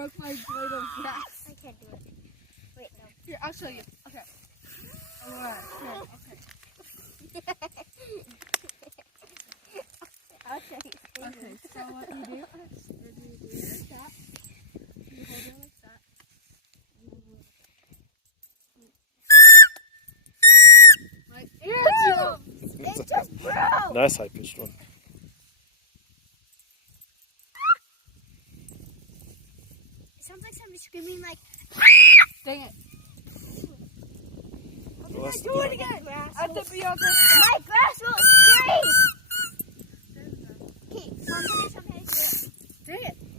broke my blade of grass. I can't do it. Wait, no. Here, I'll show you. Okay. Alright, here, okay. I'll show you. Okay, so what you do is you do like that. You hold it like that. My eardrum! It just broke! Nice high-pitched one. It sounds like somebody screaming like, Dang it. Well, Do it again! At the Bianca. my grass will